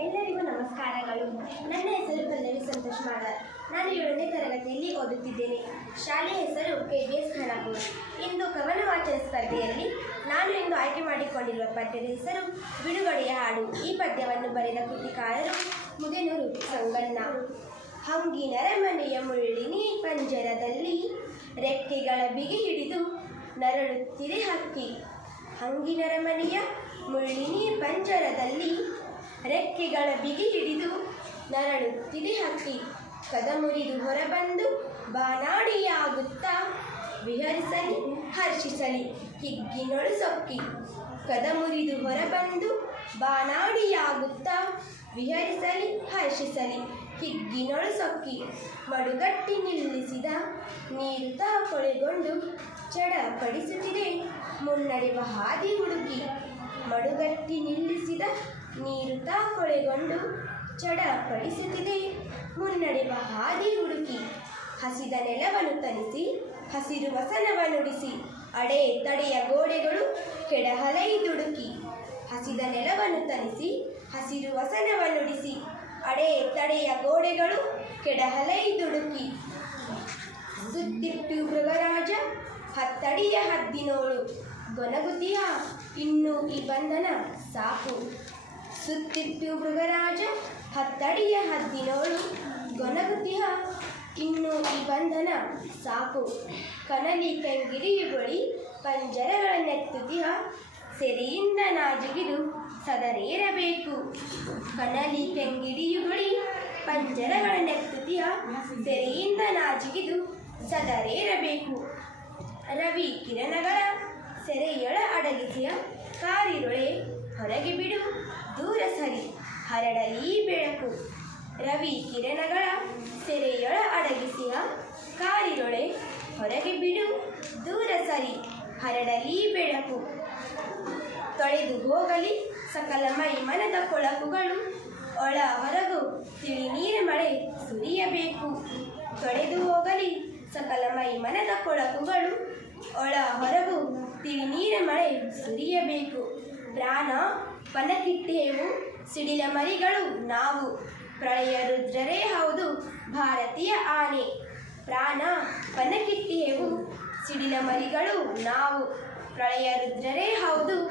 ಎಲ್ಲರಿಗೂ ನಮಸ್ಕಾರಗಳು. ನನ್ನ ಹೆಸರು ಪಲ್ಲವಿ ಸಂತೋಷ್ ಮಾಲಾರ್ ನಾನು ಏಳನೇ ತರಗತಿಯಲ್ಲಿ ಓದುತ್ತಿದ್ದೇನೆ. ಶಾಲೆಯ ಹೆಸರು ಕೆ ಬಿ ಎಸ್ ಖಾನಾಪುರ್ ಇಂದು ಕವನ ವಾಚನ ಸ್ಪರ್ಧೆಯಲ್ಲಿ ನಾನು ಇಂದು ಆಯ್ಕೆ ಮಾಡಿಕೊಂಡಿರುವ ಪದ್ಯದ ಹೆಸರು ಬಿಡುಗಡೆಯ ಹಾಡು. ಈ ಪದ್ಯವನ್ನು ಬರೆದ ಕೃತಿಕಾರರು ಮುಗೇನೂರು ಸಂಗಣ್ಣ. ಹಂಗಿನರ ಮನೆಯ ಮುಳ್ಳಿನಿ ಪಂಜರದಲ್ಲಿ ರೆಕ್ಕೆಗಳ ಬಿಗಿ ಹಿಡಿದು ನರಳುತ್ತಿದೆ ಹಕ್ಕಿ. ಹಂಗಿನರ ಮನೆಯ ಮುಳ್ಳಿನಿ ಪಂಜರದಲ್ಲಿ ರೆಕ್ಕೆಗಳ ಬಿಗಿ ಹಿಡಿದು ನರಳುತ್ತಿದೆ ಹಕ್ಕಿ ಕದ ಮುರಿದು ಹೊರಬಂದು ಬಾನಾಡಿಯಾಗುತ್ತಾ ವಿಹರಿಸಲಿ, ಹರ್ಷಿಸಲಿ, ಹಿಗ್ಗಿನೊಳು ಸೊಕ್ಕಿ. ಕದ ಮುರಿದು ಹೊರಬಂದು ಬಾನಾಡಿಯಾಗುತ್ತಾ ವಿಹರಿಸಲಿ, ಹರ್ಷಿಸಲಿ, ಹಿಗ್ಗಿನೊಳು ಸೊಕ್ಕಿ. ಮಡುಗಟ್ಟಿ ನಿಲ್ಲಿಸಿದ ನೀರು ತಾ ಕೊಳೆಗೊಂಡು ಚಡಪಡಿಸುತ್ತಿದೆ. ಮುನ್ನಡೆವ ಹಾದಿ ಹುಡುಕಿ ಮಡುಗಟ್ಟಿ ನಿಲ್ಲಿಸಿದ ನೀರು ತಾ ಕೊಳೆಗೊಂಡು ಚಡಪಡಿಸುತ್ತಿದೆ. ಮುನ್ನಡೆವ ಹಾದಿ ಹುಡುಕಿ ಹಸಿದ ನೆಲವನ್ನು ತರಿಸಿ, ಹಸಿರು ವಸನವನ್ನುಡಿಸಿ ಅಡೆ ತಡೆಯ ಗೋಡೆಗಳು ಕೆಡಹಲೈ ದುಡುಕಿ, ಹಸಿದ ನೆಲವನ್ನು ತನಿಸಿ ಹಸಿರು ವಸನವನ್ನುಡಿಸಿ ಅಡೆ ತಡೆಯ ಗೋಡೆಗಳು ಕೆಡಹಲೈ ದುಡುಕಿ. ಸುತ್ತಿಟ್ಟು ಮೃಗರಾಜ ಹತ್ತಡಿಯ ಹದ್ದಿನೋಳು. ಗೊನಗುತಿಯ ಇನ್ನು ಈ ಬಂಧನ ಸಾಕು. ಸುತ್ತಿಟ್ಟು ಮೃಗರಾಜ, ಹತ್ತಡಿಯ ಹದ್ದಿನೋಳು. ಗೊನಗುತಿಯ ಇನ್ನು ಈ ಬಂಧನ ಸಾಕು. ಕನಲಿ ಕಂಗಿರಿಯುಗೊಳಿ ಪಂಜರಗಳನ್ನೆತ್ತುತಿಹ ಸೆರೆಯಿಂದ ನಾಜಿಗಿದು ಸದರೇರಬೇಕು. ಕನಲಿ ಕೆಂಗಿಡಿಯುಗುಳಿ ಪಂಜರಗಳನ್ನೆತ್ತುತಿಯ ಸೆರೆಯಿಂದ ನಾಜಿಗಿದು ಸದರೇರಬೇಕು. ರವಿ ಕಿರಣಗಳ ಸೆರೆಯೊಳ ಅಡಗಿಸಿಯ ಕಾರಿರೊಳೆ ಹೊರಗೆ ಬಿಡು, ದೂರ ಸರಿ ಹರಡಲಿ ಬೆಳಕು. ರವಿ ಕಿರಣಗಳ ಸೆರೆಯೊಳ ಅಡಗಿಸಿಯ ಕಾರಿರೊಳೆ ಹೊರಗೆ ಬಿಡು, ದೂರ ಸರಿ ಹರಡಲಿ ಬೆಳಕು. ತೊಳೆದು ಹೋಗಲಿ ಸಕಲ ಮೈ ಮನದ ಕೊಳಕುಗಳು, ಒಳ ಹೊರಗು ತಿಳಿ ನೀರ ಮಳೆ ಸುರಿಯಬೇಕು. ತೊಳೆದು ಹೋಗಲಿ ಸಕಲ ಮೈ ಮನದ ಕೊಳಕುಗಳು ಒಳ ಹೊರಗು ತಿಳಿ ನೀರ ಮಳೆ ಸುರಿಯಬೇಕು. ಪ್ರಾಣ ಪನಕಿಟ್ಟೇವು ಸಿಡಿಲ ಮರಿಗಳು ನಾವು. ಪ್ರಳಯ ರುದ್ರರೇ ಹೌದು ಭಾರತೀಯ ಆನೆ. ಪ್ರಾಣ ಪನಕಿಟ್ಟೇವು ಸಿಡಿಲ ಮರಿಗಳು ನಾವು. ಪ್ರಳಯ ರುದ್ರರೇ ಹೌದು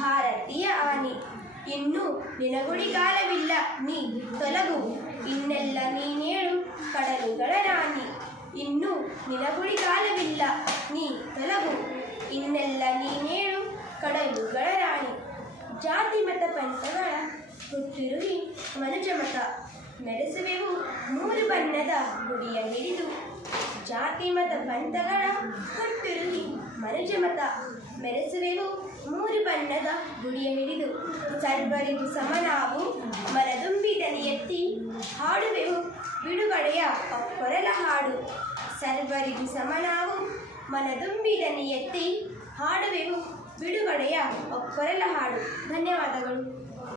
ಭಾರತೀಯ ಆನೆ. ಇನ್ನು ನಿನಗುಳಿಗಾಲವಿಲ್ಲ ನೀ ತೊಲಗು. ಇನ್ನೆಲ್ಲ ನೀನೇಳು ಕಡಲುಗಳ ರಾಣಿ. ಇನ್ನು ನಿನಗುಳಿಗಾಲವಿಲ್ಲ ನೀ ತೊಲಗು, ಇನ್ನೆಲ್ಲ ನೀನೇಳು ಕಡಲುಗಳ ರಾಣಿ. ಜಾತಿ ಮತ ಪಂಥಗಳ ಹುಟ್ಟಿರುವಿ ಮನುಜ ಮತ. ನಡೆಸುವೆವು ಮೂರು ಬಣ್ಣದ ಗುಡಿಯ ಹಿಡಿದು. ಜಾತಿ ಮತ ಪಂಥಗಳ ಹುಟ್ಟಿರುವಿ ಮನುಜ ಮತ. ಮೆರೆಸುವೆವು ಮೂರು ಬಣ್ಣದ ಗುಡಿಯ ಹಿಡಿದು. ಸರ್ವರಿಗೂ ಸಮನಾವು ಹಾಡುವೆವು ಬಿಡುಗಡೆಯ ಕೊರಲ ಹಾಡು. ಸರ್ವರಿಗೂ ಸಮನಾವು ಮನದುಂಬಿದನಿ ಎತ್ತಿ ಹಾಡುವೆವು. ಬಿಡುಗಡೆಯ ಕೊರಲ ಹಾಡು. ಧನ್ಯವಾದಗಳು.